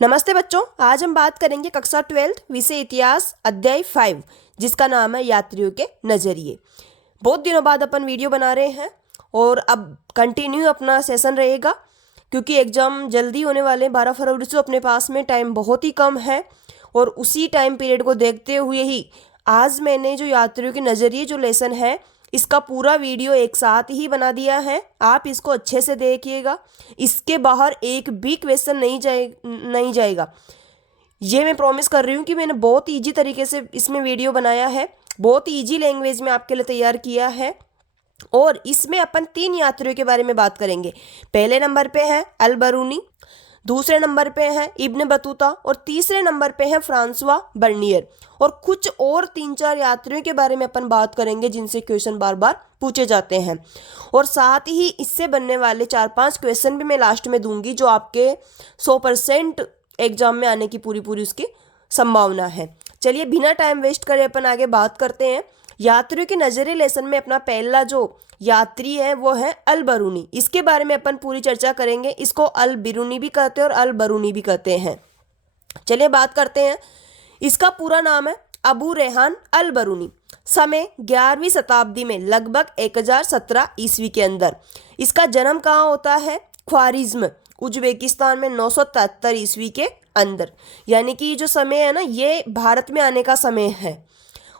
नमस्ते बच्चों, आज हम बात करेंगे कक्षा 12 विषय इतिहास अध्याय 5 जिसका नाम है यात्रियों के नजरिए। बहुत दिनों बाद अपन वीडियो बना रहे हैं और अब कंटिन्यू अपना सेशन रहेगा क्योंकि एग्जाम जल्दी होने वाले हैं 12 फरवरी से। अपने पास में टाइम बहुत ही कम है और उसी टाइम पीरियड को देखते हुए ही आज मैंने जो यात्रियों के नज़रिए जो लेसन है इसका पूरा वीडियो एक साथ ही बना दिया है। आप इसको अच्छे से देखिएगा, इसके बाहर एक भी क्वेश्चन नहीं जाएगा। ये मैं प्रॉमिस कर रही हूँ कि मैंने बहुत ईजी तरीके से इसमें वीडियो बनाया है, बहुत ईजी लैंग्वेज में आपके लिए तैयार किया है। और इसमें अपन 3 यात्रियों के बारे में बात करेंगे। पहले नंबर पे है अल बरूनी, दूसरे नंबर पे है इब्न बतूता और तीसरे नंबर पे है फ्रांसवा बर्नियर। और कुछ और 3-4 यात्रियों के बारे में अपन बात करेंगे जिनसे क्वेश्चन बार बार पूछे जाते हैं। और साथ ही इससे बनने वाले 4-5 क्वेश्चन भी मैं लास्ट में दूंगी जो आपके 100% एग्जाम में आने की पूरी उसकी संभावना है। चलिए बिना टाइम वेस्ट करे अपन आगे बात करते हैं। यात्रियों के नजरिए लेसन में अपना पहला जो यात्री है वो है अल बरूनी। इसके बारे में अपन पूरी चर्चा करेंगे। इसको अल बिरूनी भी कहते हैं और अल बरूनी भी कहते हैं। चलिए बात करते हैं। इसका पूरा नाम है अबू रेहान अल बरूनी। समय 11वीं शताब्दी में लगभग 1017 ईस्वी के अंदर। इसका जन्म कहाँ होता है? ख्वारिज्म उज्बेकिस्तान में 973 ईस्वी के अंदर। यानी कि जो समय है ना ये भारत में आने का समय है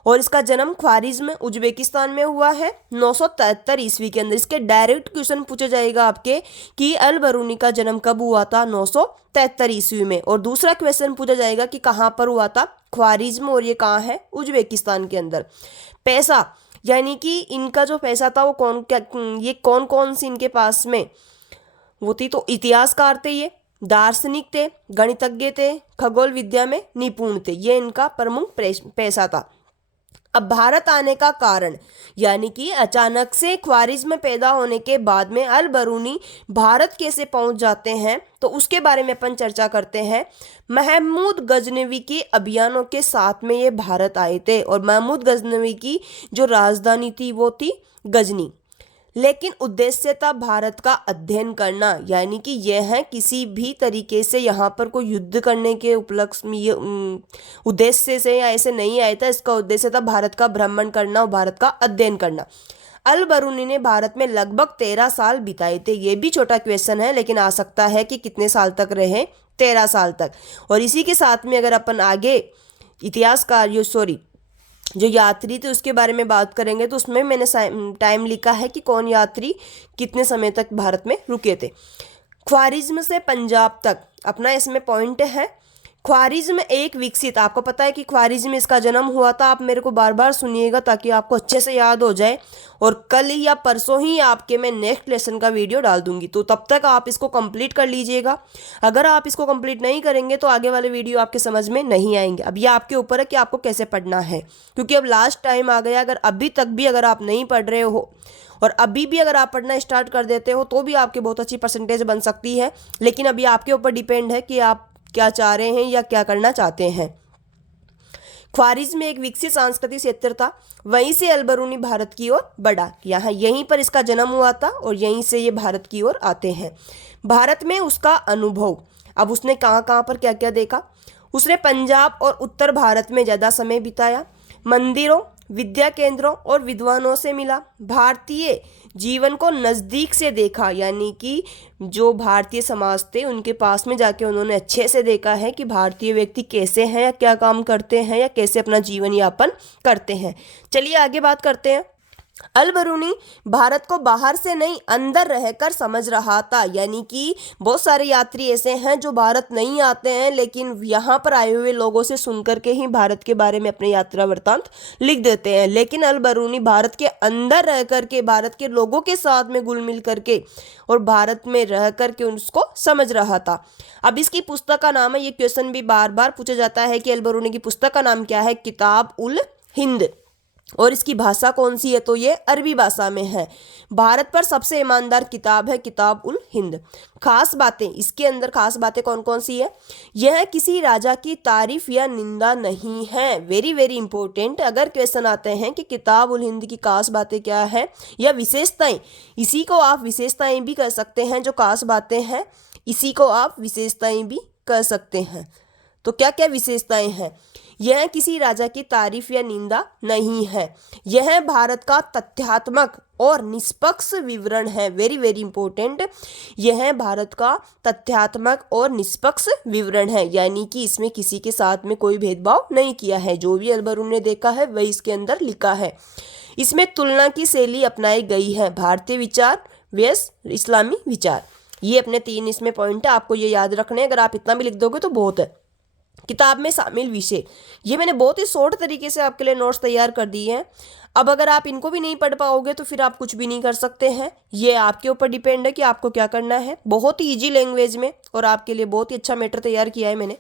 और इसका जन्म ख्वारिज्म उज्बेकिस्तान में हुआ है 973 ईस्वी के अंदर। इसके डायरेक्ट क्वेश्चन पूछा जाएगा आपके कि अल बरूनी का जन्म कब हुआ था? 973 ईस्वी में। और दूसरा क्वेश्चन पूछा जाएगा कि कहाँ पर हुआ था? ख्वारिज्म, और ये कहाँ है? उज्बेकिस्तान के अंदर। पैसा यानी कि इनका जो पैसा था वो कौन कौन सी इनके पास में वो थी? तो इतिहासकार थे, ये दार्शनिक थे, गणितज्ञ थे, खगोल विद्या में निपुण थे। ये इनका प्रमुख पैसा था। अब भारत आने का कारण यानी कि अचानक से ख्वारिज्म पैदा होने के बाद में अल बरूनी भारत कैसे पहुंच जाते हैं तो उसके बारे में अपन चर्चा करते हैं। महमूद गजनवी के अभियानों के साथ में ये भारत आए थे और महमूद गजनवी की जो राजधानी थी वो थी गजनी। लेकिन उद्देश्य था भारत का अध्ययन करना, यानी कि यह है किसी भी तरीके से यहाँ पर कोई युद्ध करने के उपलक्ष्य में ये उद्देश्य से या ऐसे नहीं आया था। इसका उद्देश्य था भारत का भ्रमण करना और भारत का अध्ययन करना। अल बरूनी ने भारत में लगभग 13 साल बिताए थे। ये भी छोटा क्वेश्चन है लेकिन आ सकता है कि कितने साल तक रहे? 13 साल तक। और इसी के साथ में अगर अपन आगे इतिहासकार जो यात्री थे उसके बारे में बात करेंगे तो उसमें मैंने टाइम लिखा है कि कौन यात्री कितने समय तक भारत में रुके थे। ख्वारिज्म से पंजाब तक अपना इसमें पॉइंट है। ख्वारिज्म एक विकसित, आपको पता है कि ख्वारिज्म इसका जन्म हुआ था। आप मेरे को बार बार सुनिएगा ताकि आपको अच्छे से याद हो जाए। और कल या परसों ही आपके मैं नेक्स्ट लेसन का वीडियो डाल दूंगी, तो तब तक आप इसको कंप्लीट कर लीजिएगा। अगर आप इसको कंप्लीट नहीं करेंगे तो आगे वाले वीडियो आपके समझ में नहीं आएंगे। अब ये आपके ऊपर है कि आपको कैसे पढ़ना है, क्योंकि अब लास्ट टाइम आ गया। अगर अभी तक भी अगर आप नहीं पढ़ रहे हो और अभी भी अगर आप पढ़ना स्टार्ट कर देते हो तो भी आपकी बहुत अच्छी परसेंटेज बन सकती है। लेकिन अभी आपके ऊपर डिपेंड है कि आप क्या चाह रहे हैं या क्या करना चाहते हैं। ख्वारिज्म में एक विकसित सांस्कृतिक क्षेत्र था। वहीं से अल बरूनी भारत की ओर बढ़ा। यहीं पर इसका जन्म हुआ था और यहीं से ये भारत की ओर आते हैं। भारत में उसका अनुभव, अब उसने कहाँ कहाँ पर क्या क्या देखा। उसने पंजाब और उत्तर भारत में ज़्यादा समय बिताया। मंदिरों, विद्या केंद्रों और विद्वानों से मिला। भारतीय जीवन को नज़दीक से देखा, यानी कि जो भारतीय समाज थे उनके पास में जाके उन्होंने अच्छे से देखा है कि भारतीय व्यक्ति कैसे हैं या क्या काम करते हैं या कैसे अपना जीवन यापन करते हैं। चलिए आगे बात करते हैं। अल बरूनी भारत को बाहर से नहीं अंदर रहकर समझ रहा था। यानी कि बहुत सारे यात्री ऐसे हैं जो भारत नहीं आते हैं लेकिन यहाँ पर आए हुए लोगों से सुनकर के ही भारत के बारे में अपने यात्रा वृत्तांत लिख देते हैं। लेकिन अल बरूनी भारत के अंदर रह करके, भारत के लोगों के साथ में घुल मिल करके और भारत में रह करके उसको समझ रहा था। अब इसकी पुस्तक का नाम है, ये क्वेश्चन भी बार बार पूछा जाता है कि अल बरूनी की पुस्तक का नाम क्या है? किताब उल हिंद। और इसकी भाषा कौन सी है? तो ये अरबी भाषा में है। भारत पर सबसे ईमानदार किताब है किताब उल हिंद। खास बातें, इसके अंदर खास बातें कौन कौन सी है? यह किसी राजा की तारीफ या निंदा नहीं है। Very very important. अगर क्वेश्चन आते हैं कि किताब उल हिंद की खास बातें क्या है या विशेषताएं, इसी को आप विशेषताएं भी कह सकते हैं। जो खास बातें हैं इसी को आप विशेषताएं भी कर सकते हैं। तो क्या क्या विशेषताएं हैं? यह किसी राजा की तारीफ या निंदा नहीं है, यह भारत का तथ्यात्मक और निष्पक्ष विवरण है। वेरी वेरी इंपॉर्टेंट, यह भारत का तथ्यात्मक और निष्पक्ष विवरण है, यानी कि इसमें किसी के साथ में कोई भेदभाव नहीं किया है। जो भी अल-बरूनी ने देखा है वही इसके अंदर लिखा है। इसमें तुलना की शैली अपनाई गई है, भारतीय विचार व्यस इस्लामी विचार। ये अपने 3 इसमें पॉइंट है, आपको ये याद रखने हैं। अगर आप इतना भी लिख दोगे तो बहुत है। किताब में शामिल विषय, ये मैंने बहुत ही शॉर्ट तरीके से आपके लिए नोट्स तैयार कर दिए हैं। अब अगर आप इनको भी नहीं पढ़ पाओगे तो फिर आप कुछ भी नहीं कर सकते हैं। ये आपके ऊपर डिपेंड है कि आपको क्या करना है। बहुत ही ईजी लैंग्वेज में और आपके लिए बहुत ही अच्छा मैटर तैयार किया है मैंने।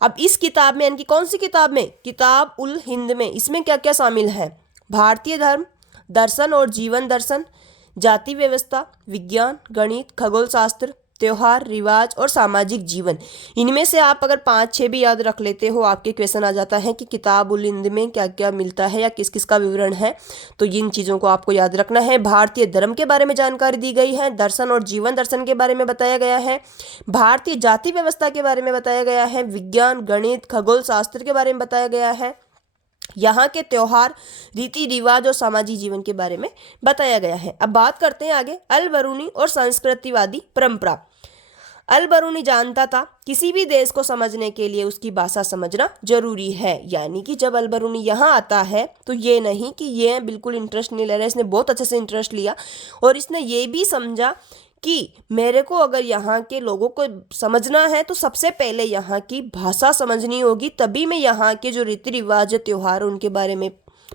अब इस किताब में, यानी कि कौन सी किताब में? किताब उल हिंद में, इसमें क्या क्या शामिल है? भारतीय धर्म, दर्शन और जीवन दर्शन, जाति व्यवस्था, विज्ञान, गणित, खगोल शास्त्र, त्योहार, रिवाज और सामाजिक जीवन। इनमें से आप अगर 5-6 भी याद रख लेते हो, आपके क्वेश्चन आ जाता है कि किताब उल हिंद में क्या क्या मिलता है या किस किस का विवरण है। तो इन चीज़ों को आपको याद रखना है। भारतीय धर्म के बारे में जानकारी दी गई है, दर्शन और जीवन दर्शन के बारे में बताया गया है, भारतीय जाति व्यवस्था के बारे में बताया गया है, विज्ञान, गणित, खगोल शास्त्र के बारे में बताया गया है, यहाँ के त्योहार, रीति रिवाज और सामाजिक जीवन के बारे में बताया गया है। अब बात करते हैं आगे, अल-बरूनी और संस्कृतिवादी परंपरा। अल-बरूनी जानता था किसी भी देश को समझने के लिए उसकी भाषा समझना जरूरी है। यानी कि जब अल-बरूनी यहाँ आता है तो ये नहीं कि ये बिल्कुल इंटरेस्ट नहीं ले रहा है, इसने बहुत अच्छे से इंटरेस्ट लिया और इसने ये भी समझा कि मेरे को अगर यहाँ के लोगों को समझना है तो सबसे पहले यहाँ की भाषा समझनी होगी, तभी मैं यहाँ के जो रीति रिवाज त्योहार उनके बारे में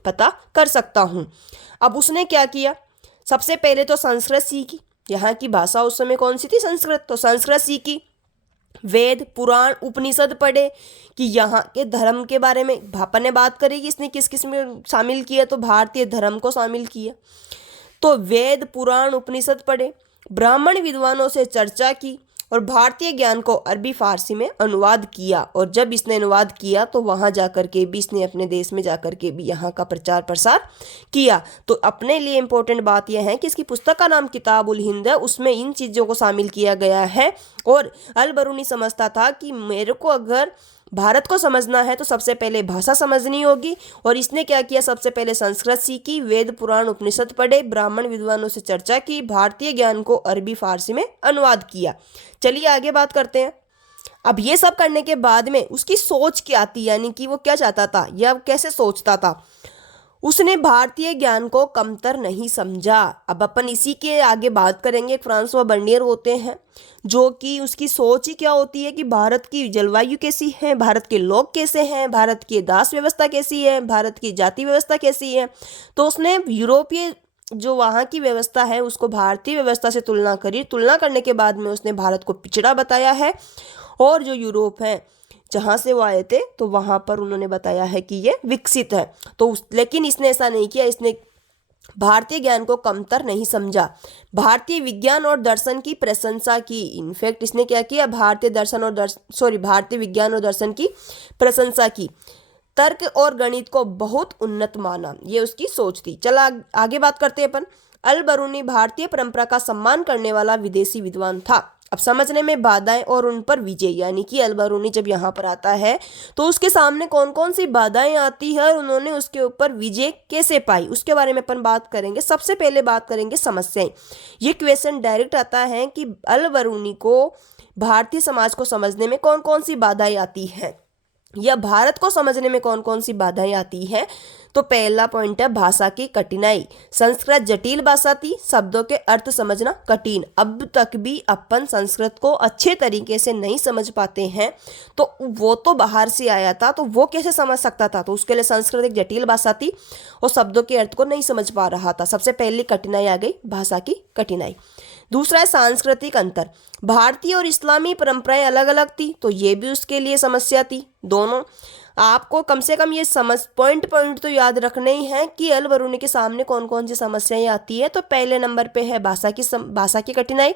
पता कर सकता हूँ। अब उसने क्या किया? सबसे पहले तो संस्कृत सीखी। यहाँ की भाषा उस समय कौन सी थी? संस्कृत। तो संस्कृत सीखी, वेद, पुराण, उपनिषद पढ़े कि यहाँ के धर्म के बारे में भापा ने बात करी कि इसने किस किस में शामिल किया, तो भारतीय धर्म को शामिल किया। तो वेद, पुराण, उपनिषद पढ़े, ब्राह्मण विद्वानों से चर्चा की और भारतीय ज्ञान को अरबी फारसी में अनुवाद किया। और जब इसने अनुवाद किया तो वहाँ जाकर के भी इसने अपने देश में जाकर के भी यहाँ का प्रचार प्रसार किया। तो अपने लिए इम्पोर्टेंट बात यह है कि इसकी पुस्तक का नाम किताब उल हिंद है, उसमें इन चीज़ों को शामिल किया गया है। और अल-बरूनी समझता था कि मेरे को अगर भारत को समझना है तो सबसे पहले भाषा समझनी होगी। और इसने क्या किया? सबसे पहले संस्कृत सीखी, वेद, पुराण, उपनिषद पढ़े, ब्राह्मण विद्वानों से चर्चा की, भारतीय ज्ञान को अरबी फारसी में अनुवाद किया। चलिए आगे बात करते हैं। अब ये सब करने के बाद में उसकी सोच क्या थी, यानी कि वो क्या चाहता था या कैसे सोचता था? उसने भारतीय ज्ञान को कमतर नहीं समझा। अब अपन इसी के आगे बात करेंगे। फ्रांसवा बर्नियर होते हैं जो कि उसकी सोच ही क्या होती है कि भारत की जलवायु कैसी है, भारत के लोग कैसे हैं, भारत की दास व्यवस्था कैसी है, भारत की जाति व्यवस्था कैसी है। तो उसने यूरोपीय जो वहाँ की व्यवस्था है उसको भारतीय व्यवस्था से तुलना करी। तुलना करने के बाद में उसने भारत को पिछड़ा बताया है और जो यूरोप है जहाँ से वो आए थे तो वहाँ पर उन्होंने बताया है कि ये विकसित है। तो लेकिन इसने ऐसा नहीं किया, इसने भारतीय ज्ञान को कमतर नहीं समझा, भारतीय विज्ञान और दर्शन की प्रशंसा की। इनफैक्ट इसने क्या किया? भारतीय विज्ञान और दर्शन की प्रशंसा की, तर्क और गणित को बहुत उन्नत माना। ये उसकी सोच थी। चला आगे बात करते हैं अपन। अल-बरूनी भारतीय परंपरा का सम्मान करने वाला विदेशी विद्वान था। अब समझने में बाधाएं और उन पर विजय, यानी कि अल-बरूनी जब यहाँ पर आता है तो उसके सामने कौन कौन सी बाधाएं आती है और उन्होंने उसके ऊपर विजय कैसे पाई, उसके बारे में अपन बात करेंगे। सबसे पहले बात करेंगे समस्याएं। ये क्वेश्चन डायरेक्ट आता है कि अल-बरूनी को भारतीय समाज को समझने में कौन कौन सी बाधाएं आती हैं या भारत को समझने में कौन कौन सी बाधाएं आती हैं। तो पहला पॉइंट है भाषा की कठिनाई। संस्कृत जटिल भाषा थी, शब्दों के अर्थ समझना कठिन। अब तक भी अपन संस्कृत को अच्छे तरीके से नहीं समझ पाते हैं, तो वो तो बाहर से आया था तो वो कैसे समझ सकता था? तो उसके लिए संस्कृत एक जटिल भाषा थी और शब्दों के अर्थ को नहीं समझ पा रहा था। सबसे पहली कठिनाई आ गई, भाषा की कठिनाई। दूसरा है सांस्कृतिक अंतर। भारतीय और इस्लामी परंपराएं अलग अलग थी, तो ये भी उसके लिए समस्या थी। दोनों आपको कम से कम ये पॉइंट तो याद रखने ही हैं कि अल-बरूनी के सामने कौन कौन सी समस्याएं आती है। तो पहले नंबर पे है भाषा की कठिनाई,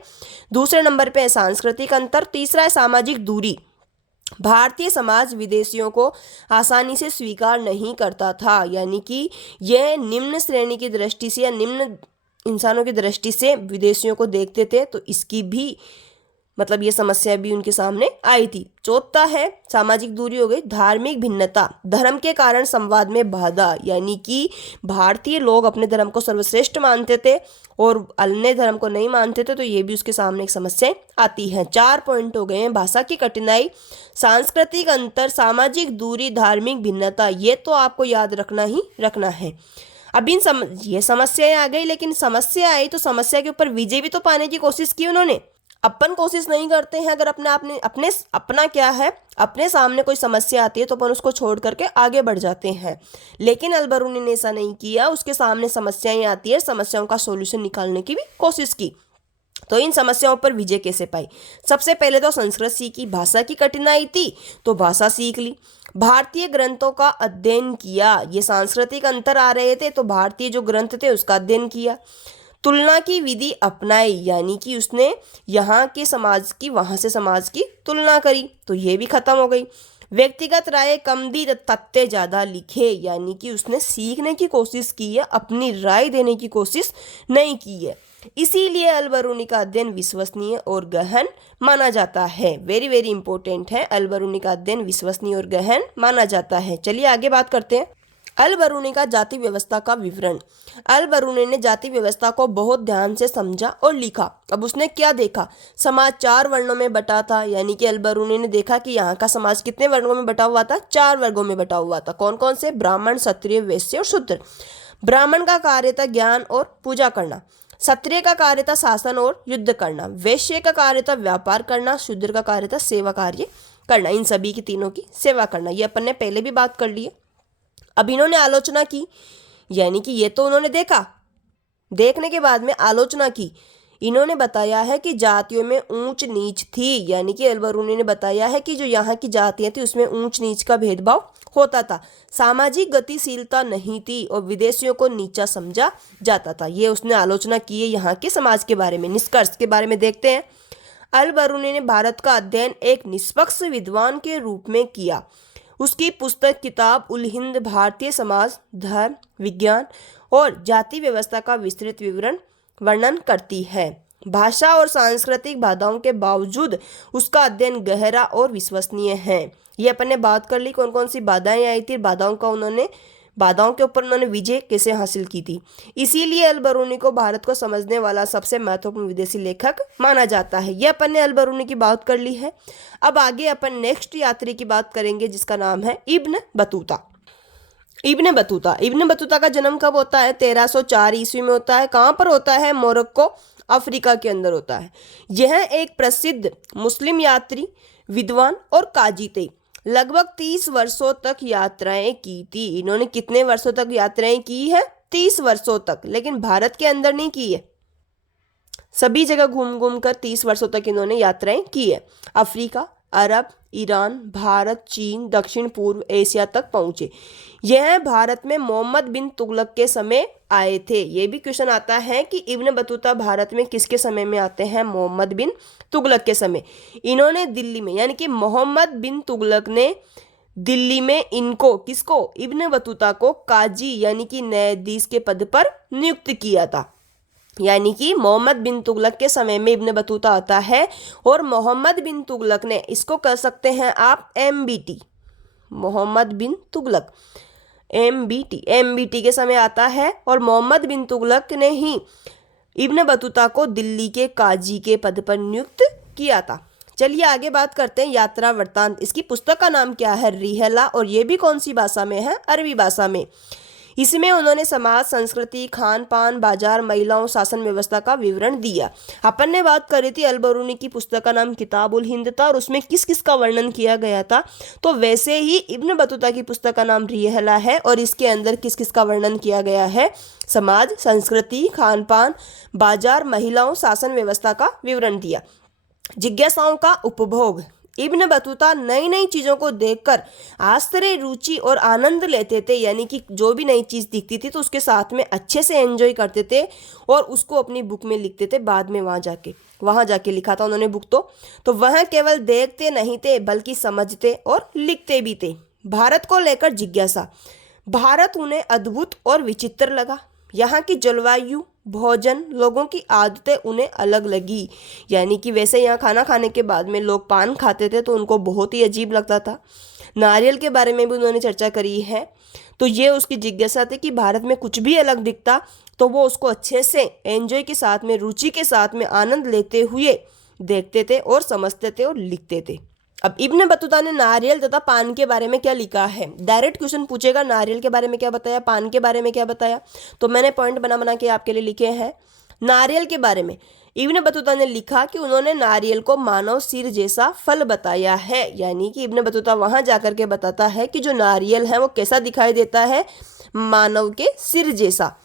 दूसरे नंबर पे है सांस्कृतिक अंतर, तीसरा है सामाजिक दूरी। भारतीय समाज विदेशियों को आसानी से स्वीकार नहीं करता था, यानी कि यह निम्न श्रेणी की दृष्टि से या निम्न इंसानों की दृष्टि से विदेशियों को देखते थे। तो इसकी भी मतलब ये समस्या भी उनके सामने आई थी। चौथा है सामाजिक दूरी हो गई, धार्मिक भिन्नता, धर्म के कारण संवाद में बाधा, यानी कि भारतीय लोग अपने धर्म को सर्वश्रेष्ठ मानते थे और अन्य धर्म को नहीं मानते थे, तो ये भी उसके सामने एक समस्या आती है। 4 पॉइंट हो गए हैं, भाषा की कठिनाई, सांस्कृतिक अंतर, सामाजिक दूरी, धार्मिक भिन्नता, ये तो आपको याद रखना ही रखना है। अब ये समस्याएं आ गई, लेकिन समस्या आई तो समस्या के ऊपर विजय भी तो पाने की कोशिश की उन्होंने। अपन कोशिश नहीं करते हैं, अगर अपना क्या है, अपने सामने कोई समस्या आती है तो अपन उसको छोड़ करके आगे बढ़ जाते हैं, लेकिन अलबरूनी ने ऐसा नहीं किया। उसके सामने समस्याएं आती है, समस्याओं का सॉल्यूशन निकालने की भी कोशिश की। तो इन समस्याओं पर विजय कैसे पाई? सबसे पहले तो संस्कृत सीखी, भाषा की कठिनाई थी तो भाषा सीख ली, भारतीय ग्रंथों का अध्ययन किया, ये सांस्कृतिक अंतर आ रहे थे तो भारतीय जो ग्रंथ थे उसका अध्ययन किया, तुलना की विधि अपनाई, यानी कि उसने यहाँ के समाज की वहाँ से समाज की तुलना करी, तो ये भी खत्म हो गई। व्यक्तिगत राय कम दी, तथ्य ज़्यादा लिखे, यानी कि उसने सीखने की कोशिश की है, अपनी राय देने की कोशिश नहीं की है। इसीलिए अलबरूनी का अध्ययन विश्वसनीय और गहन माना जाता है। वेरी वेरी इंपॉर्टेंट है, अलबरूनी का अध्ययन विश्वसनीय और गहन माना जाता है। चलिए आगे बात करते हैं। अलबरूनी का जाति व्यवस्था का विवरण। अलबरूनी ने जाति व्यवस्था को बहुत ध्यान से समझा और लिखा। अब उसने क्या देखा? समाज 4 वर्णों में बटा था, यानी कि अलबरूनी ने देखा कि यहाँ का समाज कितने वर्गों में बटा हुआ था? 4 वर्गों में बटा हुआ था। कौन कौन से? ब्राह्मण, क्षत्रिय, वैश्य और शूद्र। ब्राह्मण का कार्य था ज्ञान और पूजा करना, क्षत्रिय का कार्य था शासन और युद्ध करना, वैश्य का कार्य था व्यापार करना, शूद्र का कार्य था सेवा कार्य करना। इन सभी की तीनों की सेवा करना, ये अपन ने पहले भी बात कर ली है। अब इन्होंने आलोचना की, यानी कि ये तो उन्होंने देखा, देखने के बाद में आलोचना की। इन्होंने बताया है कि जातियों में ऊंच नीच थी, यानी कि अलबरूनी ने बताया है कि जो यहाँ की जातियां थी उसमें ऊंच नीच का भेदभाव होता था, सामाजिक गतिशीलता नहीं थी और विदेशियों को नीचा समझा जाता था। ये उसने आलोचना की है यहाँ के समाज के बारे में। निष्कर्ष के बारे में देखते हैं। अलबरूनी ने भारत का अध्ययन एक निष्पक्ष विद्वान के रूप में किया। उसकी पुस्तक किताब उल हिंद भारतीय समाज, धर्म, विज्ञान और जाति व्यवस्था का विस्तृत वर्णन करती है। भाषा और सांस्कृतिक बाधाओं के बावजूद उसका अध्ययन गहरा और विश्वसनीय है। ये अपन ने बात कर ली कौन कौन सी बाधाएं आई थी, बाधाओं के ऊपर उन्होंने विजय कैसे हासिल की थी। इसीलिए अलबरूनी को भारत को समझने वाला सबसे महत्वपूर्ण विदेशी लेखक माना जाता है। यह अपन ने अलबरूनी की बात कर ली है। अब आगे अपन नेक्स्ट यात्री की बात करेंगे जिसका नाम है इब्न बतूता। इब्न बतूता का जन्म कब होता है? 1304 ईस्वी में होता है। कहाँ पर होता है? मोरक्को, अफ्रीका के अंदर होता है। यह एक प्रसिद्ध मुस्लिम यात्री, विद्वान और काजी थे। लगभग 30 वर्षों तक यात्राएं की थी। इन्होंने कितने वर्षों तक यात्राएं की है? 30 वर्षों तक, लेकिन भारत के अंदर नहीं की है, सभी जगह घूम घूम कर 30 वर्षों तक इन्होंने यात्राएं की है। अफ्रीका, अरब, ईरान, भारत, चीन, दक्षिण पूर्व एशिया तक पहुंचे। यह भारत में मोहम्मद बिन तुगलक के समय आए थे। ये भी क्वेश्चन आता है कि इब्न बतूता भारत में किसके समय में आते हैं? मोहम्मद बिन तुगलक के समय। इन्होंने दिल्ली में, यानी कि मोहम्मद बिन तुगलक ने दिल्ली में किसको? इब्न बतूता को काजी यानी कि न्यायाधीश के पद पर नियुक्त किया था। यानी कि मोहम्मद बिन तुगलक के समय में इब्न बतूता आता है और मोहम्मद बिन तुगलक ने, इसको कह सकते हैं आप MBT, मोहम्मद बिन तुगलक MBT के समय आता है और मोहम्मद बिन तुगलक ने ही इब्न बतूता को दिल्ली के काजी के पद पर नियुक्त किया था। चलिए आगे बात करते हैं यात्रा वृत्तांत। इसकी पुस्तक का नाम क्या है? रिहला, और ये भी कौन सी भाषा में है? अरबी भाषा में। इसमें उन्होंने समाज, संस्कृति, खान पान, बाजार, महिलाओं, शासन व्यवस्था का विवरण दिया। अपन ने बात करी थी अलबरूनी की पुस्तक का नाम किताब उल हिंद था और उसमें किस किस का वर्णन किया गया था, तो वैसे ही इब्न बतूता की पुस्तक का नाम रिहला है और इसके अंदर किस किस का वर्णन किया गया है? समाज, संस्कृति, खान पान, बाजार, महिलाओं, शासन व्यवस्था का विवरण दिया। जिज्ञासाओं का उपभोग। इब्न बतूता नई नई चीज़ों को देखकर आश्चर्य, रुचि और आनंद लेते थे, यानी कि जो भी नई चीज़ दिखती थी तो उसके साथ में अच्छे से एंजॉय करते थे और उसको अपनी बुक में लिखते थे। बाद में वहाँ जाके लिखा था उन्होंने बुक। तो वह केवल देखते नहीं थे बल्कि समझते और लिखते भी थे। भारत को लेकर जिज्ञासा। भारत उन्हें अद्भुत और विचित्र लगा। यहाँ की जलवायु, भोजन, लोगों की आदतें उन्हें अलग लगी। यानी कि वैसे यहाँ खाना खाने के बाद में लोग पान खाते थे तो उनको बहुत ही अजीब लगता था। नारियल के बारे में भी उन्होंने चर्चा करी है। तो ये उसकी जिज्ञासा थी कि भारत में कुछ भी अलग दिखता तो वो उसको अच्छे से एंजॉय के साथ में, रुचि के साथ में, आनंद लेते हुए देखते थे और समझते थे और लिखते थे। अब इब्न बतूता ने नारियल तथा पान के बारे में क्या लिखा है? डायरेक्ट क्वेश्चन पूछेगा, नारियल के बारे में क्या बताया, पान के बारे में क्या बताया। तो मैंने पॉइंट बना बना के आपके लिए लिखे हैं। नारियल के बारे में इब्न बतूता ने लिखा कि उन्होंने नारियल को मानव सिर जैसा फल बताया है। यानी कि इब्न बतूता वहां जाकर के बताता है कि जो नारियल है वो कैसा दिखाई देता है, मानव के सिर जैसा।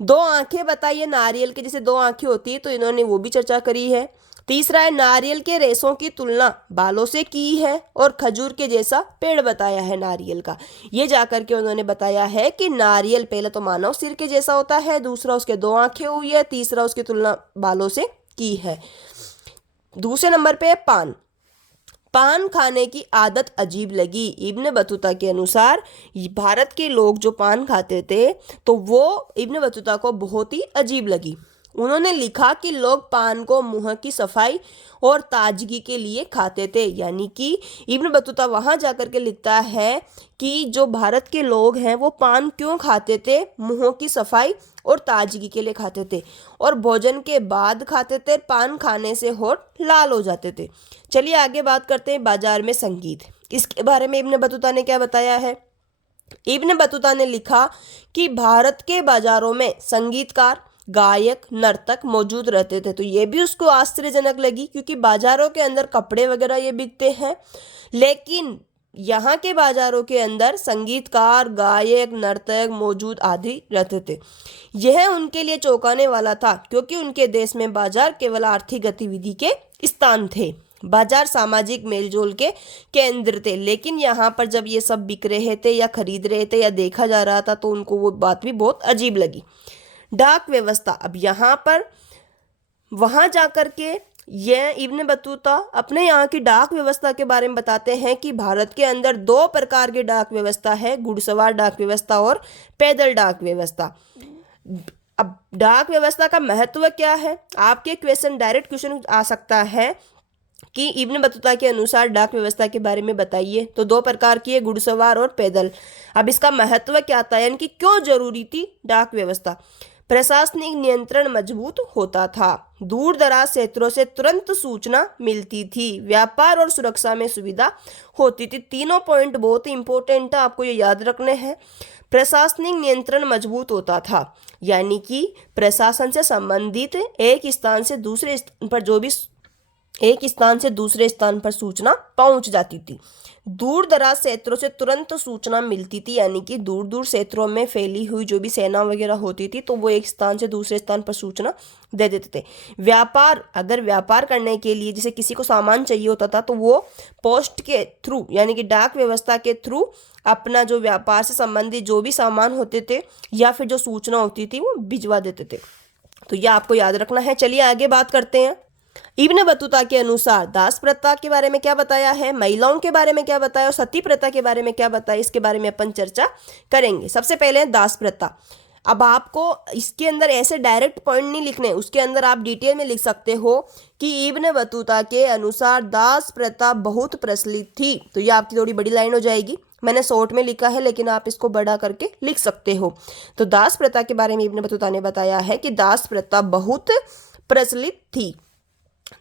2 आंखें बताइए, नारियल के जैसे 2 आंखें होती है, तो इन्होंने वो भी चर्चा करी है। तीसरा है, नारियल के रेशों की तुलना बालों से की है और खजूर के जैसा पेड़ बताया है नारियल का। ये जाकर के उन्होंने बताया है कि नारियल पहले तो मानव सिर के जैसा होता है, दूसरा उसके 2 आंखें हुई है, तीसरा उसकी तुलना बालों से की है। दूसरे नंबर पे है पान। पान खाने की आदत अजीब लगी। इब्न बतूता के अनुसार भारत के लोग जो पान खाते थे तो वो इब्न बतूता को बहुत ही अजीब लगी। उन्होंने लिखा कि लोग पान को मुंह की सफाई और ताजगी के लिए खाते थे। यानी कि इब्न बतूता वहां जाकर के लिखता है कि जो भारत के लोग हैं वो पान क्यों खाते थे, मुंह की सफाई और ताजगी के लिए खाते थे और भोजन के बाद खाते थे। पान खाने से होठ लाल हो जाते थे। चलिए आगे बात करते हैं बाजार में संगीत। इसके बारे में इब्न बतूता ने क्या बताया है? इब्न बतूता ने लिखा कि भारत के बाजारों में संगीतकार, गायक, नर्तक मौजूद रहते थे। तो ये भी उसको आश्चर्यजनक लगी क्योंकि बाजारों के अंदर कपड़े वगैरह ये बिकते हैं, लेकिन यहाँ के बाजारों के अंदर संगीतकार, गायक, नर्तक मौजूद आदि रहते थे। यह उनके लिए चौंकाने वाला था क्योंकि उनके देश में बाजार केवल आर्थिक गतिविधि के स्थान थे। बाजार सामाजिक मेलजोल के केंद्र थे, लेकिन यहाँ पर जब ये सब बिक रहे थे या खरीद रहे थे या देखा जा रहा था तो उनको वो बात भी बहुत अजीब लगी। डाक व्यवस्था। अब यहाँ पर वहां जाकर के यह इब्न बतूता अपने यहाँ की डाक व्यवस्था के बारे में बताते हैं कि भारत के अंदर 2 प्रकार की डाक व्यवस्था है, घुड़सवार डाक व्यवस्था और पैदल डाक व्यवस्था। अब डाक व्यवस्था का महत्व क्या है? आपके क्वेश्चन, डायरेक्ट क्वेश्चन आ सकता है कि इब्न बतूता के अनुसार डाक व्यवस्था के बारे में बताइए। तो 2 प्रकार की है, घुड़सवार और पैदल। अब इसका महत्व क्या था, यानी कि क्यों जरूरी थी डाक व्यवस्था? प्रशासनिक नियंत्रण मजबूत होता था, दूर दराज क्षेत्रों से तुरंत सूचना मिलती थी, व्यापार और सुरक्षा में सुविधा होती थी। तीनों पॉइंट बहुत ही इंपॉर्टेंट है, आपको ये याद रखने हैं। प्रशासनिक नियंत्रण मजबूत होता था, यानी कि प्रशासन से संबंधित एक स्थान से दूसरे स्थान पर सूचना पहुंच जाती थी। दूर दराज क्षेत्रों से तुरंत सूचना मिलती थी, यानी कि दूर दूर क्षेत्रों में फैली हुई जो भी सेना वगैरह होती थी तो वो एक स्थान से दूसरे स्थान पर सूचना दे देते थे। व्यापार, अगर व्यापार करने के लिए जैसे किसी को सामान चाहिए होता था तो वो पोस्ट के थ्रू, यानी कि डाक व्यवस्था के थ्रू अपना जो व्यापार से संबंधित जो भी सामान होते थे या फिर जो सूचना होती थी वो भिजवा देते थे। तो यह आपको याद रखना है। चलिए आगे बात करते हैं। इब्न बतूता के अनुसार दास प्रथा के बारे में क्या बताया है, महिलाओं के बारे में क्या बताया और सती प्रथा के बारे में क्या बताया, इसके बारे में अपन चर्चा करेंगे। सबसे पहले है दास प्रथा। अब आपको इसके अंदर ऐसे डायरेक्ट पॉइंट नहीं लिखने, उसके अंदर आप डिटेल में लिख सकते हो कि इब्न बतूता के अनुसार दास प्रथा बहुत प्रचलित थी। तो ये आपकी थोड़ी बड़ी लाइन हो जाएगी, मैंने शॉर्ट में लिखा है लेकिन आप इसको बड़ा करके लिख सकते हो। तो दास प्रथा के बारे में इब्न बतूता ने बताया है कि दास प्रथा बहुत प्रचलित थी।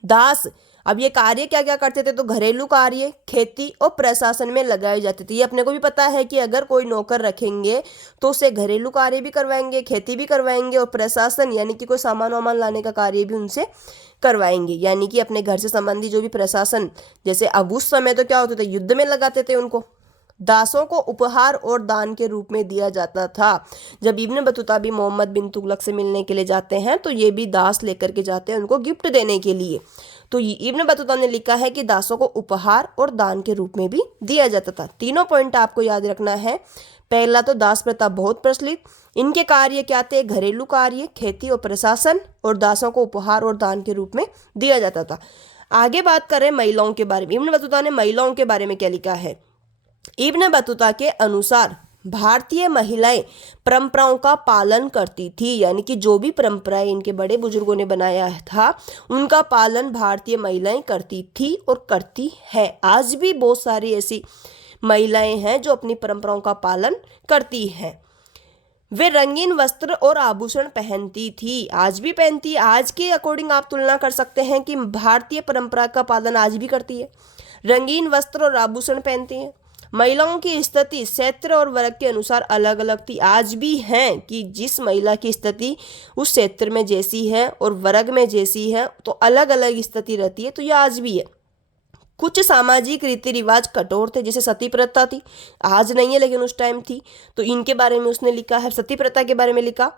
दास, अब ये कार्य क्या क्या करते थे, तो घरेलू कार्य, खेती और प्रशासन में लगाए जाते थे। ये अपने को भी पता है कि अगर कोई नौकर रखेंगे तो उससे घरेलू कार्य भी करवाएंगे, खेती भी करवाएंगे और प्रशासन यानी कि कोई सामान वामान लाने का कार्य भी उनसे करवाएंगे। यानी कि अपने घर से संबंधी जो भी प्रशासन, जैसे अब उस समय तो क्या होता था, युद्ध में लगाते थे उनको। दासों को उपहार और दान के रूप में दिया जाता था। जब इब्न बतूता भी मोहम्मद बिन तुगलक से मिलने के लिए जाते हैं तो ये भी दास लेकर के जाते हैं उनको गिफ्ट देने के लिए। तो इब्न बतूता ने लिखा है कि दासों को उपहार और दान के रूप में भी दिया जाता था। तीनों पॉइंट आपको याद रखना है। पहला तो दास प्रथा बहुत प्रचलित, इनके कार्य क्या थे, घरेलू कार्य, खेती और प्रशासन, और दासों को उपहार और दान के रूप में दिया जाता था। आगे बात करें महिलाओं के बारे में। इब्न बतूता ने महिलाओं के बारे में क्या लिखा है। इब्न बतूता के अनुसार भारतीय महिलाएं परंपराओं का पालन करती थी, यानी कि जो भी परंपराएं इनके बड़े बुजुर्गों ने बनाया था उनका पालन भारतीय महिलाएं करती थी और करती है। आज भी बहुत सारी ऐसी महिलाएं हैं जो अपनी परंपराओं का पालन करती हैं। वे रंगीन वस्त्र और आभूषण पहनती थी, आज भी पहनती है। आज के अकॉर्डिंग आप तुलना कर सकते हैं कि भारतीय परंपरा का पालन आज भी करती है, रंगीन वस्त्र और आभूषण पहनती है। महिलाओं की स्थिति क्षेत्र और वर्ग के अनुसार अलग अलग थी, आज भी हैं कि जिस महिला की स्थिति उस क्षेत्र में जैसी है और वर्ग में जैसी है तो अलग अलग स्थिति रहती है, तो यह आज भी है। कुछ सामाजिक रीति रिवाज कठोर थे, जैसे सती प्रथा थी, आज नहीं है लेकिन उस टाइम थी, तो इनके बारे में उसने लिखा है, सती प्रथा के बारे में लिखा।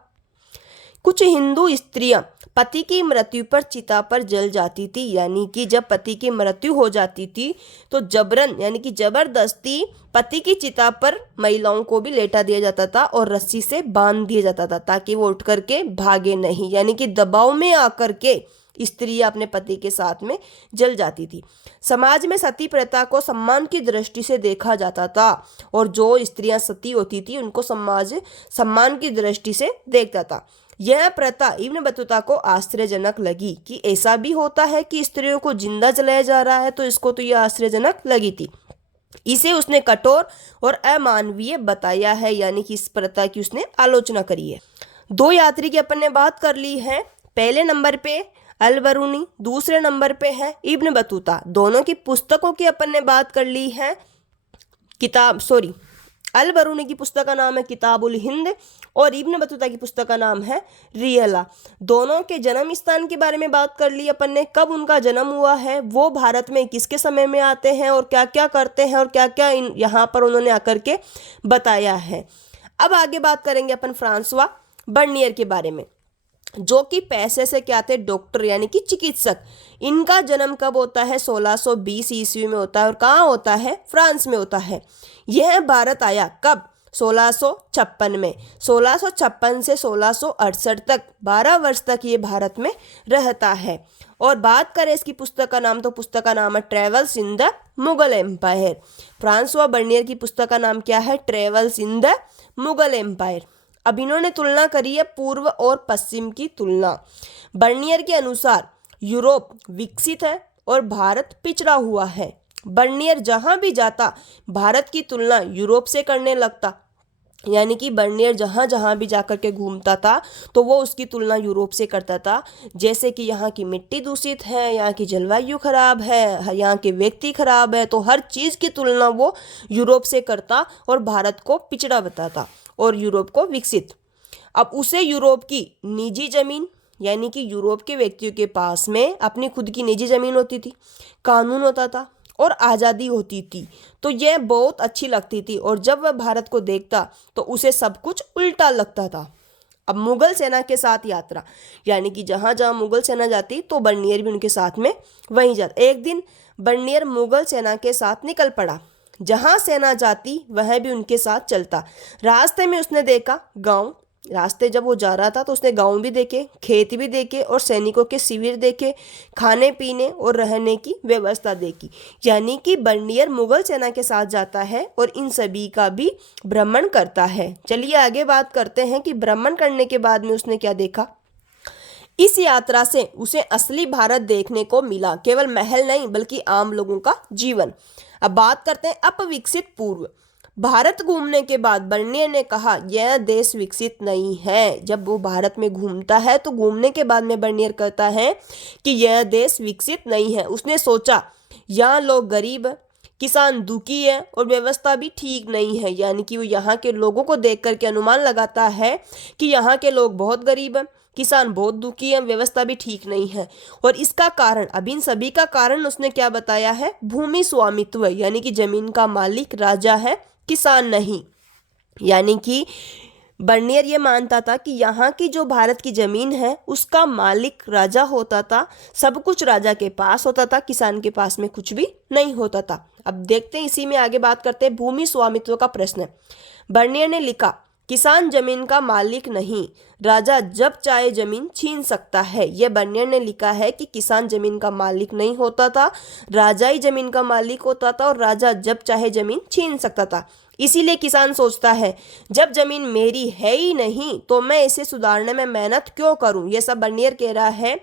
कुछ हिंदू स्त्रियां पति की मृत्यु पर चिता पर जल जाती थी, यानी कि जब पति की मृत्यु हो जाती थी तो जबरन यानी कि जबरदस्ती पति की चिता पर महिलाओं को भी लेटा दिया जाता था और रस्सी से बांध दिया जाता था ताकि वो उठ करके भागे नहीं, यानी कि दबाव में आकर के स्त्रियां अपने पति के साथ में जल जाती थी। समाज में सती प्रथा को सम्मान की दृष्टि से देखा जाता था और जो स्त्रियां सती होती थी उनको समाज सम्मान की दृष्टि से देखता था। यह प्रथा इब्न बतूता को आश्चर्यजनक लगी कि ऐसा भी होता है कि स्त्रियों को जिंदा जलाया जा रहा है, तो इसको तो यह आश्चर्यजनक लगी थी। इसे उसने कठोर और अमानवीय बताया है, यानी कि इस प्रथा की उसने आलोचना करी है। दो यात्री की अपन ने बात कर ली है। पहले नंबर पे अल बरूनी, दूसरे नंबर पे है इब्न बतूता। दोनों की पुस्तकों की अपन ने बात कर ली है। अल बरूनी की पुस्तक का नाम है किताबुल हिंद और इब्न बतूता की पुस्तक का नाम है रियला। दोनों के जन्म स्थान के बारे में बात कर ली अपन ने, कब उनका जन्म हुआ है, वो भारत में किसके समय में आते हैं और क्या क्या करते हैं और क्या क्या यहाँ पर उन्होंने आकर के बताया है। अब आगे बात करेंगे अपन फ्रांसवा बर्नियर के बारे में, जो कि पैसे से क्या थे, डॉक्टर यानी कि चिकित्सक। इनका जन्म कब होता है, 1620 ईस्वी में होता है और कहाँ होता है, फ्रांस में होता है। यह भारत आया कब, 1656 में। 1656 से 1668 तक 12 वर्ष तक ये भारत में रहता है। और बात करें इसकी पुस्तक का नाम, तो पुस्तक का नाम है travels in the Mughal empire. François Bernier की पुस्तक का नाम क्या है, travels in the Mughal empire. अब इन्होंने तुलना करी है पूर्व और पश्चिम की तुलना। बर्नियर के अनुसार यूरोप विकसित है और भारत पिछड़ा हुआ है। बर्नियर जहां भी जाता भारत की तुलना यूरोप से करने लगता, यानी कि बर्नियर जहाँ जहाँ भी जाकर के घूमता था तो वो उसकी तुलना यूरोप से करता था। जैसे कि यहाँ की मिट्टी दूषित है, यहाँ की जलवायु खराब है, यहाँ के व्यक्ति खराब है, तो हर चीज़ की तुलना वो यूरोप से करता और भारत को पिछड़ा बताता और यूरोप को विकसित। अब उसे यूरोप की निजी ज़मीन, यानी कि यूरोप के व्यक्तियों के पास में अपनी खुद की निजी ज़मीन होती थी, कानून होता था और आज़ादी होती थी, तो यह बहुत अच्छी लगती थी। और जब वह भारत को देखता तो उसे सब कुछ उल्टा लगता था। अब मुगल सेना के साथ यात्रा, यानी कि जहाँ जहाँ मुगल सेना जाती तो बर्नियर भी उनके साथ में वहीं जाता। एक दिन बर्नियर मुगल सेना के साथ निकल पड़ा, जहाँ सेना जाती वह भी उनके साथ चलता। रास्ते में उसने देखा गांव, रास्ते जब वो जा रहा था तो उसने गांव भी देखे, खेत भी देखे और सैनिकों के शिविर देखे, खाने पीने और रहने की व्यवस्था देखी। यानी कि बर्नियर मुगल सेना के साथ जाता है और इन सभी का भी भ्रमण करता है। चलिए आगे बात करते हैं कि भ्रमण करने के बाद में उसने क्या देखा। इस यात्रा से उसे असली भारत देखने को मिला, केवल महल नहीं बल्कि आम लोगों का जीवन। अब बात करते हैं अपविकसित पूर्व। भारत घूमने के बाद बर्नियर ने कहा यह देश विकसित नहीं है। जब वो भारत में घूमता है तो घूमने के बाद में बर्नियर कहता है कि यह देश विकसित नहीं है। उसने सोचा यहाँ लोग गरीब, किसान दुखी है और व्यवस्था भी ठीक नहीं है। यानी कि वो यहाँ के लोगों को देख करके अनुमान लगाता है कि यहाँ के लोग बहुत गरीब हैं, किसान बहुत दुखी है, व्यवस्था भी ठीक नहीं है। और इसका कारण, अब इन सभी का कारण उसने क्या बताया है, भूमि स्वामित्व, यानी कि जमीन का मालिक राजा है, किसान नहीं। यानी कि बर्नियर ये मानता था कि यहाँ की जो भारत की जमीन है उसका मालिक राजा होता था, सब कुछ राजा के पास होता था, किसान के पास में कुछ भी नहीं होता था। अब देखते हैं, इसी में आगे बात करते हैं भूमि स्वामित्व का प्रश्न। बर्नियर ने लिखा किसान जमीन का मालिक नहीं, राजा जब चाहे जमीन छीन सकता है। यह बर्नियर ने लिखा है कि किसान जमीन का मालिक नहीं होता था, राजा ही जमीन का मालिक होता था और राजा जब चाहे जमीन छीन सकता था। इसीलिए किसान सोचता है जब जमीन मेरी है ही नहीं तो मैं इसे सुधारने में मेहनत क्यों करूं। ये सब बर्नियर कह रहा है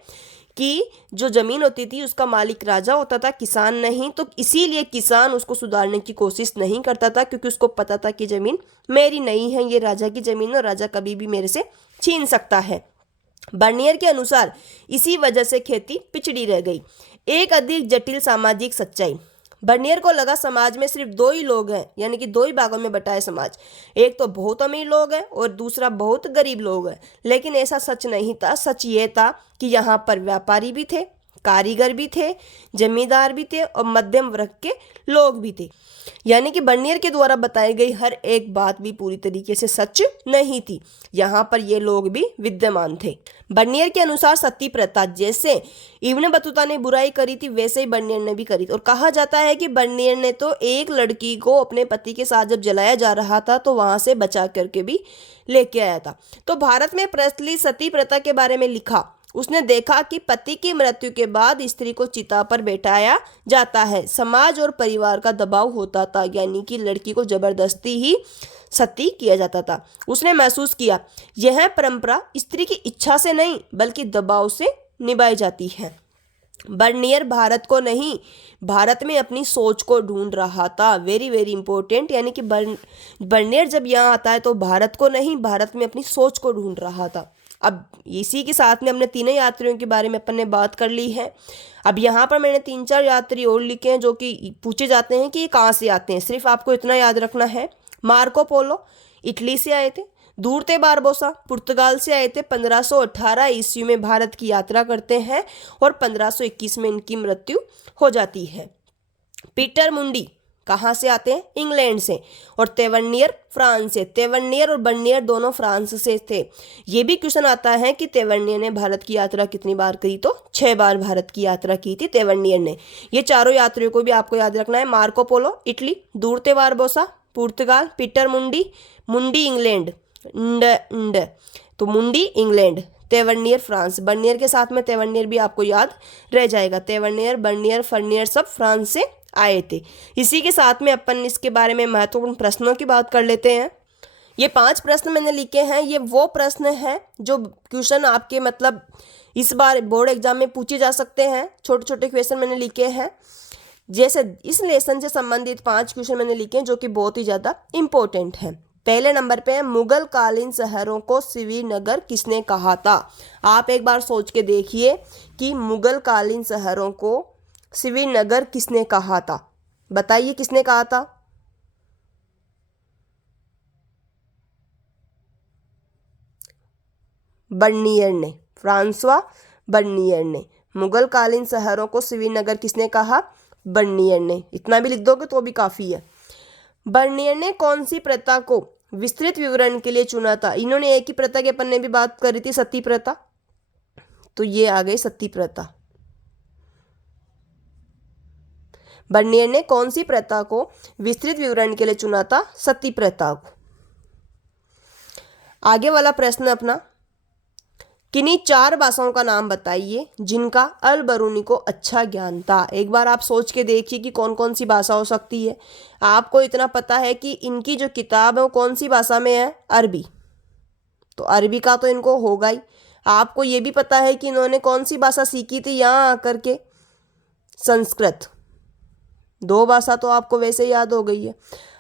कि जो जमीन होती थी उसका मालिक राजा होता था, किसान नहीं, तो इसीलिए किसान उसको सुधारने की कोशिश नहीं करता था, क्योंकि उसको पता था कि जमीन मेरी नहीं है, ये राजा की जमीन और राजा कभी भी मेरे से छीन सकता है। बर्नियर के अनुसार इसी वजह से खेती पिछड़ी रह गई। एक अधिक जटिल सामाजिक सच्चाई। बर्नियर को लगा समाज में सिर्फ दो ही लोग हैं, यानी कि दो ही भागों में बटा है समाज, एक तो बहुत अमीर लोग हैं और दूसरा बहुत गरीब लोग हैं। लेकिन ऐसा सच नहीं था। सच ये था कि यहाँ पर व्यापारी भी थे, कारीगर भी थे, जमींदार भी थे और मध्यम वर्ग के लोग भी थे। यानी कि बर्नियर के द्वारा बताई गई हर एक बात भी पूरी तरीके से सच नहीं थी, यहाँ पर ये लोग भी विद्यमान थे। बर्नियर के अनुसार सती प्रथा, जैसे इब्न बतूता ने बुराई करी थी वैसे ही बर्नियर ने भी करी थी। और कहा जाता है कि बर्नियर ने तो एक लड़की को अपने पति के साथ जब जलाया जा रहा था तो वहां से बचा करके भी लेके आया था। तो भारत में प्रचलित सती प्रथा के बारे में लिखा। उसने देखा कि पति की मृत्यु के बाद स्त्री को चिता पर बैठाया जाता है। समाज और परिवार का दबाव होता था, यानी कि लड़की को जबरदस्ती ही सती किया जाता था। उसने महसूस किया यह परंपरा स्त्री की इच्छा से नहीं बल्कि दबाव से निभाई जाती है। बर्नियर भारत को नहीं, भारत में अपनी सोच को ढूंढ रहा था। वेरी वेरी इंपॉर्टेंट, यानी कि बर्नियर जब यहाँ आता है तो भारत को नहीं, भारत में अपनी सोच को ढूंढ रहा था। अब इसी के साथ में हमने तीनों यात्रियों के बारे में अपन ने बात कर ली है। अब यहाँ पर मैंने 3-4 यात्री और लिखे हैं जो कि पूछे जाते हैं कि ये कहाँ से आते हैं। सिर्फ आपको इतना याद रखना है, मार्को पोलो इटली से आए थे, दूरते बारबोसा पुर्तगाल से आए थे, 1518 ईस्वी में भारत की यात्रा करते हैं और 1521 में इनकी मृत्यु हो जाती है। पीटर मुंडी कहाँ से आते हैं? इंग्लैंड से। और तेवर्नियर फ्रांस से। तेवर्नियर और बर्नियर दोनों फ्रांस से थे। ये भी क्वेश्चन आता है कि तेवर्नियर ने भारत की यात्रा कितनी बार करी, तो 6 बार भारत की यात्रा की थी तेवर्नियर ने। ये चारों यात्रियों को भी आपको याद रखना है। मार्को पोलो इटली, दूरते बारबोसा पुर्तगाल, पीटर मुंडी, मुंडी इंग्लैंड, तो मुंडी इंग्लैंड, तेवर्नियर फ्रांस। बर्नियर के साथ में तेवर्नियर भी आपको याद रह जाएगा। तेवर्नियर, बर्नियर, फर्नियर सब फ्रांस से आए थे। इसी के साथ में अपन इसके बारे में महत्वपूर्ण प्रश्नों की बात कर लेते हैं। ये 5 प्रश्न मैंने लिखे हैं, ये वो प्रश्न हैं जो क्वेश्चन आपके मतलब इस बार बोर्ड एग्जाम में पूछे जा सकते हैं। छोटे छोटे क्वेश्चन मैंने लिखे हैं, जैसे इस लेसन से संबंधित 5 क्वेश्चन मैंने लिखे हैं जो कि बहुत ही ज़्यादा इंपॉर्टेंट हैं। पहले नंबर पे है, मुगल कालीन शहरों को श्रीनगर किसने कहा था? आप एक बार सोच के देखिए कि मुगल कालीन शहरों को श्रीनगर किसने कहा था? बताइए किसने कहा था? बर्नियर ने, फ्रांसवा बर्नियर ने। मुगल कालीन शहरों को श्रीनगर किसने कहा? बर्नियर ने। इतना भी लिख दोगे तो भी काफ़ी है। बर्नियर ने कौन सी प्रथा को विस्तृत विवरण के लिए चुना था? इन्होंने एक ही प्रथा के अपन ने भी बात करी थी, सती प्रथा, तो ये आ गई सती प्रथा। बर्नियर ने कौन सी प्रथा को विस्तृत विवरण के लिए चुना था? सती प्रथा को। आगे वाला प्रश्न अपना, किन्हीं 4 भाषाओं का नाम बताइए जिनका अल बरूनी को अच्छा ज्ञान था। एक बार आप सोच के देखिए कि कौन कौन सी भाषा हो सकती है। आपको इतना पता है कि इनकी जो किताब है वो कौन सी भाषा में है? अरबी, तो अरबी का तो इनको होगा ही। आपको ये भी पता है कि इन्होंने कौन सी भाषा सीखी थी यहाँ आकर के? संस्कृत। 2 भाषा तो आपको वैसे याद हो गई है।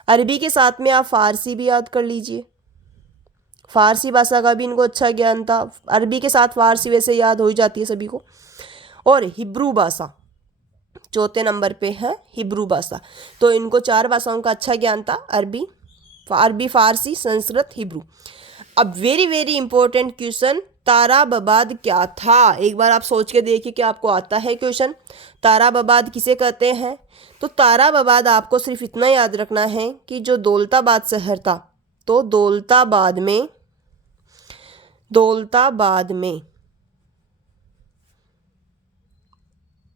अरबी के साथ में आप फारसी भी याद कर लीजिए, फारसी भाषा का भी इनको अच्छा ज्ञान था। अरबी के साथ फारसी वैसे याद हो ही जाती है सभी को। और हिब्रू भाषा 4थे नंबर पे है, हिब्रू भाषा। तो इनको 4 भाषाओं का अच्छा ज्ञान था, अरबी, फारसी, संस्कृत, हिब्रू। अब very very important question, Tarabad क्या था? एक बार आप सोच के देखिए कि आपको आता है क्वेश्चन। ताराबाद किसे कहते हैं? तो ताराबाद आपको सिर्फ इतना याद रखना है कि जो दौलताबाद शहर था, तो दौलताबाद में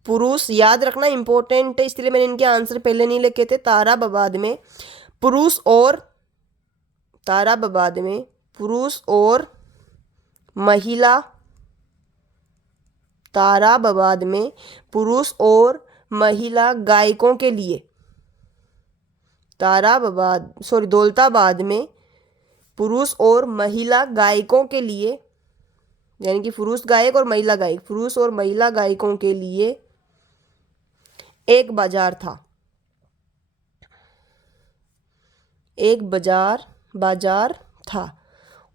पुरुष, याद रखना इंपॉर्टेंट है इसलिए मैंने इनके आंसर पहले नहीं लिखे थे। ताराबाद में पुरुष और महिला, ताराबाद में पुरुष और महिला गायकों के लिए दौलताबाद में पुरुष और महिला गायकों के लिए, यानी कि पुरुष गायक और महिला गायक, पुरुष और महिला गायकों के लिए एक बाजार था। एक बाजार था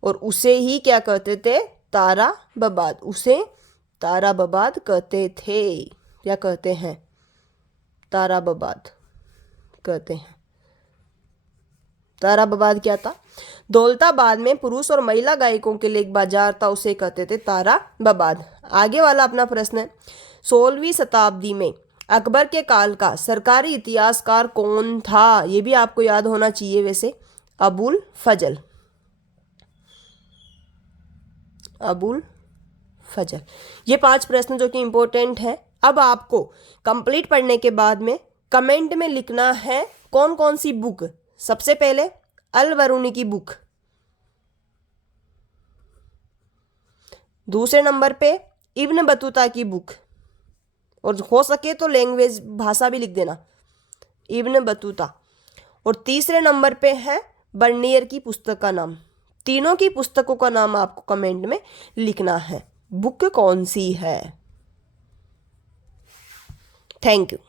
और उसे ही क्या कहते थे? ताराबाद। उसे ताराबाद कहते थे। क्या कहते हैं? ताराबाद कहते हैं। ताराबाद क्या था? दौलताबाद में पुरुष और महिला गायकों के लिए एक बाजार था, उसे कहते थे ताराबाद। आगे वाला अपना प्रश्न है, 16वीं शताब्दी में अकबर के काल का सरकारी इतिहासकार कौन था? ये भी आपको याद होना चाहिए वैसे। अबुल फजल। अबुल फजल। ये 5 प्रश्न जो कि इंपॉर्टेंट हैं। अब आपको कंप्लीट पढ़ने के बाद में कमेंट में लिखना है कौन कौन सी बुक। सबसे पहले अल बरूनी की बुक, दूसरे नंबर पे इब्न बतूता की बुक, और हो सके तो लैंग्वेज भाषा भी लिख देना, इब्न बतूता। और तीसरे नंबर पे है बर्नियर की पुस्तक का नाम। तीनों की पुस्तकों का नाम आपको कमेंट में लिखना है, बुक कौन सी है। Thank you.